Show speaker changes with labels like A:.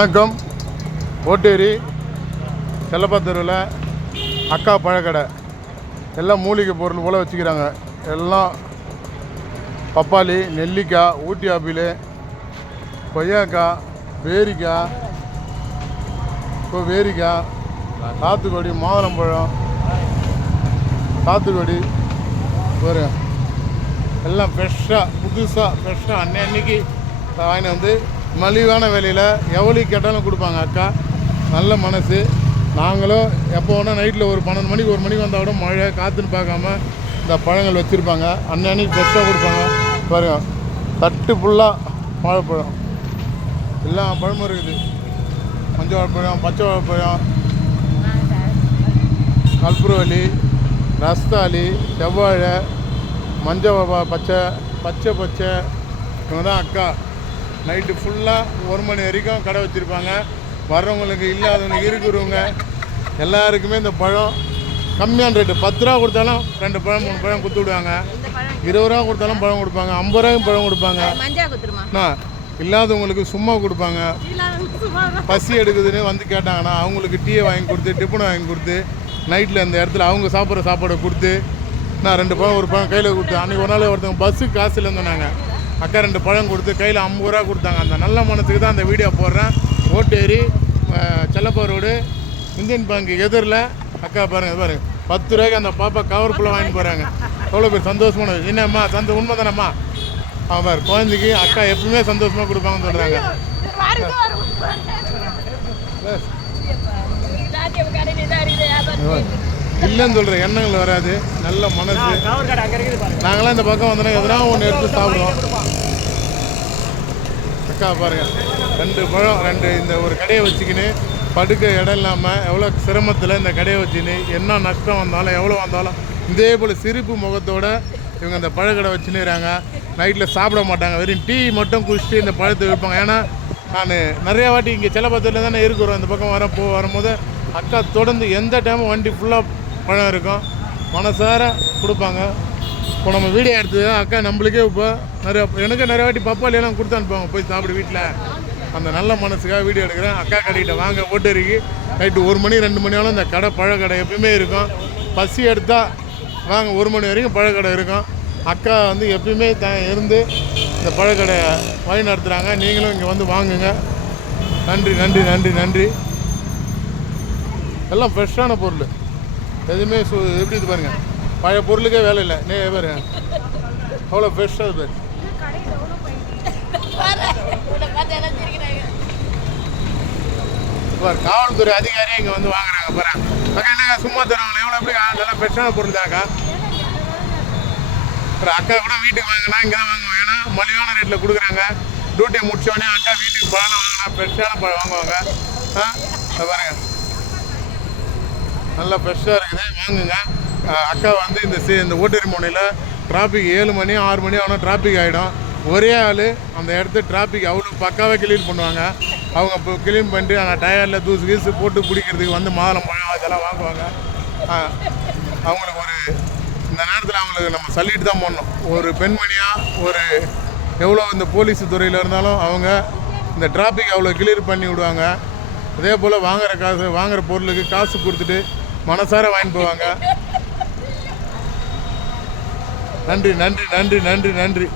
A: வணக்கம். ஓட்டேரி செல்லப்பா தெருவில் அக்கா பழக்கடை. எல்லாம் மூலிகை பொருள் போல் வச்சுக்கிறாங்க. எல்லாம் பப்பாளி நெல்லிக்காய் ஊட்டி ஆப்பிள் கொய்யாக்காய் வேரிக்காய் இப்போ வேரிக்காய் சாத்துக்கொடி மாதுளம்பழம் சாத்துக்கொடி ஒரு எல்லாம் ஃப்ரெஷ்ஷாக புதுசாக ஃப்ரெஷ்ஷாக அன்னை அன்னைக்கு வாங்கிட்டு வந்து மலிவான விலையில் எவ்வளோ கேட்டாலும் கொடுப்பாங்க அக்கா. நல்ல மனசு. நாங்களும் எப்போ வேணால் நைட்டில் ஒரு பன்னெண்டு மணிக்கு ஒரு மணிக்கு வந்தால் கூட மழை காற்றுன்னு பார்க்காம இந்த பழங்கள் வச்சுருப்பாங்க. அன்னன்னைக்கு பெஸ்ட்டாக ஃப்ரெஷ்ஷாக கொடுப்பாங்க. பாருங்க. தட்டு ஃபுல்லாக வாழைப்பழம். எல்லா பழமும் இருக்குது. மஞ்சள் வாழைப்பழம் பச்சை வாழைப்பழம் கல்பூரவல்லி ரஸ்தாலி செவ்வாழை மஞ்சள் பச்சை பச்சை பச்சை. இவங்க தான் அக்கா. நைட்டு ஃபுல்லாக ஒரு மணி வரைக்கும் கடை வச்சுருப்பாங்க. வர்றவங்களுக்கு இல்லாதவங்க இருக்கிறவங்க எல்லாருக்குமே இந்த பழம் கம்மியான ரேட்டு பத்து ரூபா கொடுத்தாலும் ரெண்டு பழம் மூணு பழம் கொடுத்து விடுவாங்க.
B: இந்த
A: இருபது ரூபா கொடுத்தாலும் பழம் கொடுப்பாங்க. ஐம்பது ரூபாய்க்கும் பழம் கொடுப்பாங்க. இல்லாதவங்களுக்கு சும்மா கொடுப்பாங்க. பசி எடுக்குதுன்னு வந்து கேட்டாங்கன்னா அவங்களுக்கு டீயை வாங்கி கொடுத்து டிஃபனை வாங்கி கொடுத்து நைட்டில் அந்த இடத்துல அவங்க சாப்பிட்ற சாப்பாடை கொடுத்து நான் ரெண்டு பழம் ஒரு பழம் கையில் கொடுத்து அன்றைக்கி ஒரு நாள் ஒருத்தவங்க பஸ்ஸுக்கு காசு இல்லைன்னு சொன்னாங்க. அக்கா ரெண்டு பழம் கொடுத்து கையில் ஐம்பது ரூபா கொடுத்தாங்க. அந்த நல்ல மனத்துக்கு தான் அந்த வீடியோ போடுறேன். Otteri Chellappa road Indian bank எதிரில். அக்கா பாருங்க இது பாருங்க. பத்து ரூபாய்க்கு அந்த பாப்பா கவர் ஃபுல்லாக வாங்கி போகிறாங்க எவ்வளோ பேர் சந்தோஷமான. என்னம்மா சந்த உண்மை தானம்மா அவன் பாரு குழந்தைக்கு அக்கா எப்பவுமே சந்தோஷமாக கொடுப்பாங்கன்னு சொல்கிறாங்க இல்லைன்னு சொல்கிற எண்ணங்கள் வராது. நல்ல மனசு. நாங்களாம் இந்த பக்கம் வந்தோன்னா எதனா ஒன்று எடுத்து சாப்பிடுவோம். அக்கா பாருங்க. ரெண்டு பழம் ரெண்டு இந்த ஒரு கடையை வச்சுக்கின்னு படுக்க இடம் இல்லாமல் எவ்வளோ சிரமத்தில் இந்த கடையை வச்சுன்னு என்ன நஷ்டம் வந்தாலும் எவ்வளோ வந்தாலும் இதே போல் சிரிப்பு முகத்தோட இவங்க இந்த பழக்கடை வச்சுன்னுறாங்க நைட்டில் சாப்பிட மாட்டாங்க. வெறும் டீ மட்டும் குடிச்சிட்டு இந்த பழத்தை விற்பாங்க. ஏன்னா நான் நிறைய வாட்டி இங்கே செல்லப்பத்தில் தானே இருக்கிறோம் இந்த பக்கம் வர போ வரும்போது அக்கா தொடர்ந்து எந்த டைமும் வண்டி ஃபுல்லாக பழம் இருக்கும். மனசார கொடுப்பாங்க. இப்போ நம்ம வீடியோ எடுத்தது அக்கா நம்மளுக்கே இப்போ நிறைய எனக்கு நிறைய வாட்டி பப்பாளி எல்லாம் கொடுத்து அனுப்புவாங்க. போய் சாப்பிடு வீட்டில் அந்த நல்ல மனசுக்காக வீடியோ எடுக்கிறேன். அக்கா கடைகிட்ட வாங்க ஓட்டருக்கு நைட்டு ஒரு மணி ரெண்டு மணி ஆனாலும் இந்த கடை பழக்கடை எப்பயுமே இருக்கும். பசி எடுத்தால் வாங்க ஒரு மணி வரைக்கும் பழக்கடை இருக்கும். அக்கா வந்து எப்பயுமே த இருந்து இந்த பழக்கடையை வழி நடத்துகிறாங்க நீங்களும் இங்கே வந்து வாங்குங்க. நன்றி நன்றி நன்றி நன்றி. எல்லாம் ஃப்ரெஷ்ஷான பொருள். எதுவுமே சு எப்படி இது பாருங்க? பழைய பொருளுக்கே வேலை இல்லை. நே பாருங்க. அவ்வளோ ஃப்ரெஷ்ஷாக இது பாரு காவல்துறை அதிகாரி இங்கே வந்து வாங்குறாங்க பாரு. அக்கா என்னங்க சும்மா தருவாங்களே? எவ்வளோ எப்படி நல்லா ஃப்ரெஷ்ஷான பொருள் தான்க்கா. அப்புறம் அக்கா கூட வீட்டுக்கு வாங்கினா இங்கே தான் வாங்குவோம் ஏன்னா மலிவான ரேட்டில் கொடுக்குறாங்க. டியூட்டியை முடிச்சோடனே அக்கா வீட்டுக்கு பழம் வாங்கினா ஃப்ரெஷ்ஷான பழம் வாங்குவாங்க. ஆ? பாருங்கள் பாருங்க. நல்லா ஃப்ரெஷ்ஷாக இருக்குது. வாங்குங்க. அக்கா வந்து இந்த சி இந்த ஓட்டரி முனையில் டிராஃபிக் ஏழு மணி ஆறு மணி ஆனால் டிராஃபிக் ஆகிடும் ஒரே ஆள் அந்த இடத்த டிராஃபிக் அவ்வளோ பக்காவாக கிளீன் பண்ணுவாங்க. அவங்க இப்போ க்ளீன் பண்ணிட்டு அந்த டயரில் தூசு கீசு போட்டு பிடிக்கிறதுக்கு வந்து மாதம் பழம் அதெல்லாம் வாங்குவாங்க. அவங்களுக்கு ஒரு இந்த நேரத்தில் அவங்களுக்கு நம்ம சொல்லிட்டு தான் போடணும் ஒரு பெண்மணியாக ஒரு எவ்வளோ இந்த போலீஸ் துறையில் இருந்தாலும் அவங்க இந்த டிராஃபிக் அவ்வளோ கிளியர் பண்ணி விடுவாங்க. அதே போல் வாங்குகிற காசு வாங்குகிற பொருளுக்கு காசு கொடுத்துட்டு மனசார வாங்கி போவாங்க. நன்றி நன்றி நன்றி நன்றி நன்றி.